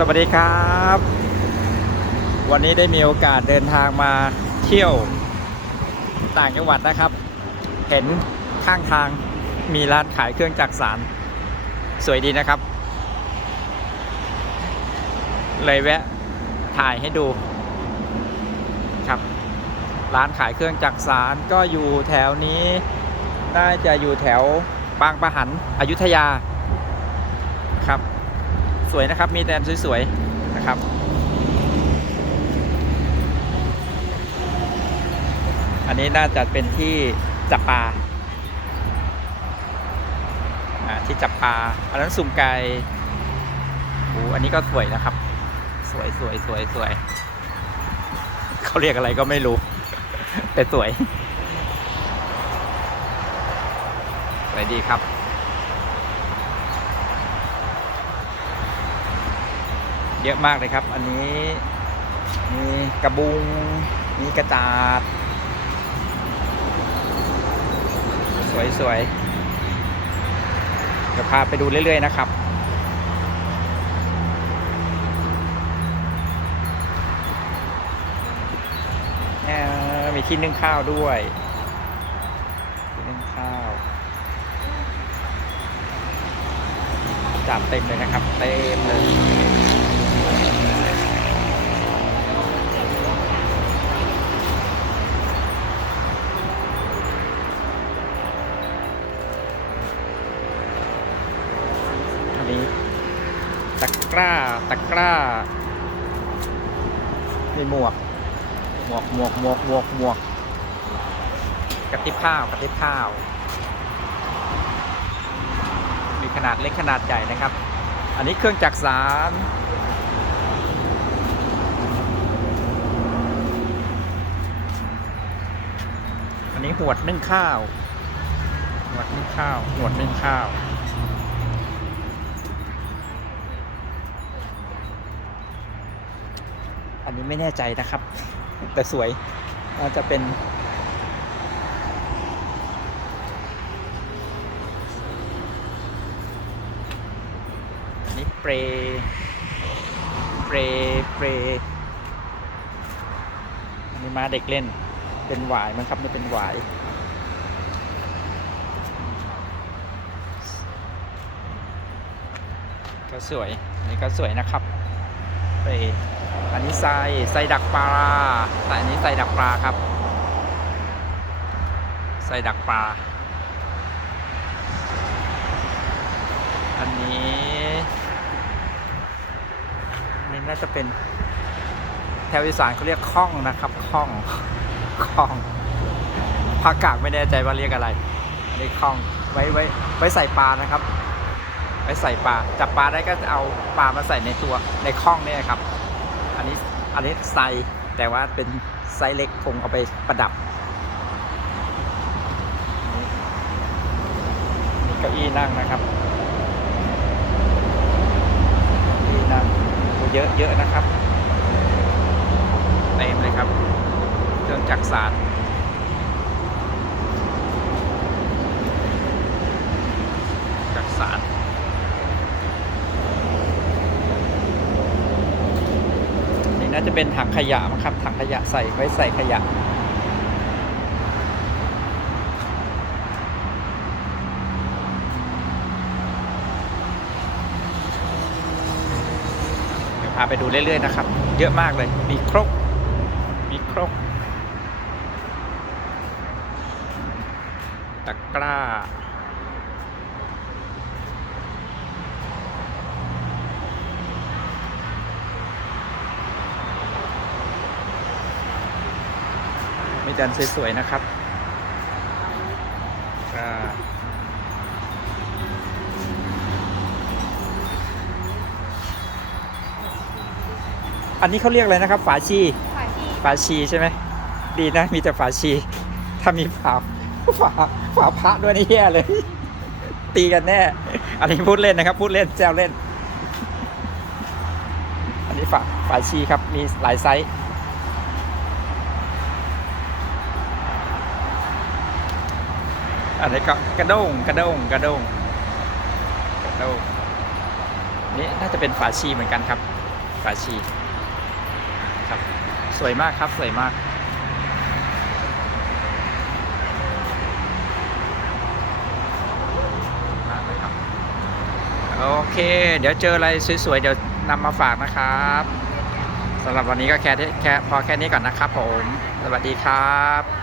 สวัสดีครับ วันนี้ได้มีโอกาสเดินทางมาเที่ยวต่างจังหวัดนะครับ เห็นข้างทางมีร้านขายเครื่องจักสาร สวยดีนะครับ เลยแวะถ่ายให้ดูครับ ร้านขายเครื่องจักสารก็อยู่แถวนี้น่าจะอยู่แถวบางปะหันอยุธยาครับ สวยนะครับ มีแต่สวยๆนะครับ อันนี้น่าจะเป็นที่จับปลาอ่าที่จับปลา อันนั้นสุ่มไก่โอ้อันนี้ก็สวยนะครับ สวยสวยสวยสวย เขาเรียกอะไรก็ไม่รู้ แต่สวยสวยดีครับ เยอะมากเลยครับ อันนี้มีกระบุง มีกระจาด สวยๆเดี๋ยวพาไปดูเรื่อย ๆ นะครับเอ่มีที่นึ่งข้าวด้วยที่นึ่งข้าวจัดเต็มเลยนะครับ เต็มเลย กร้า ตะกร้ามีหมวก หมวก หมวก หมวก หมวก หมวก กระติบข้าวกระติบข้าว มีขนาดเล็กขนาดใหญ่นะครับ อันนี้เครื่องจักรสารอันนี้หวดนึ่งข้าว หวดนึ่งข้าว หวดนึ่งข้าว นี้ไม่แน่ใจนะครับ แต่สวยน่าจะเป็น อันนี้เปร์เปร์เปรย์อันนี้มาเด็กเล่น เป็นหวายมั้งครับนี่เป็นหวายก็สวย อันนี้ก็สวยนะครับเปร์ อันนี้ไซไซดักปลาแต่อันนี้ไซดักปลาครับไซดักปลา อันนี้นนี้น่าจะเป็นแถวอีสานเขาเรียกข้องนะครับข้องข้องภาคกลางไม่แน่ใจว่าเรียกอะไร อันนี้ข้องไว้ไว้ไว้ใส่ปลานะครับ ไว้ใส่ปลาจับปลาได้ก็จะเอาปลามาใส่ในตัวในข้องนี่ครับ อันนี้ไซแต่ว่าเป็นไซส์เล็กคงเอาไปประดับมีเก้าอี้นั่งนะครับเก้าอี้นั่งเยอะเยอะนะครับเต็มเลยครับเครื่องจักรสารจักรสาร น่าจะเป็นถังขยะมั้งครับ ถังขยะใส่ไว้ใส่ขยะ เดี๋ยวพาไปดูเรื่อย ๆ นะครับ เยอะมากเลย มีครก มีครก ตะกร้า มีจานสวยๆนะครับอ่าอันนี้เขาเรียกอะไรนะครับ ฝาชีฝ่ายที่ฝาชีใช่ไหม ดีนะ มีแต่ฝาชี ถ้ามีฝาฝาฝาพระด้วยนี่แย่เลย ตีกันแน่ อันนี้พูดเล่นนะครับ พูดเล่นแซวเล่น อันนี้ฝาฝาชีครับ มีหลายไซส์ อันนี้ก็กระด้งกระด้งกระด้งกระด้งนี่น่าจะเป็นฝาชีเหมือนกันครับฝาชีครับสวยมากครับสวยมากโอเค เดี๋ยวเจออะไรสวยๆ เดี๋ยวนำมาฝากนะครับสำหรับวันนี้ก็แค่แค่พอแค่นี้ก่อนนะครับผม สวัสดีครับ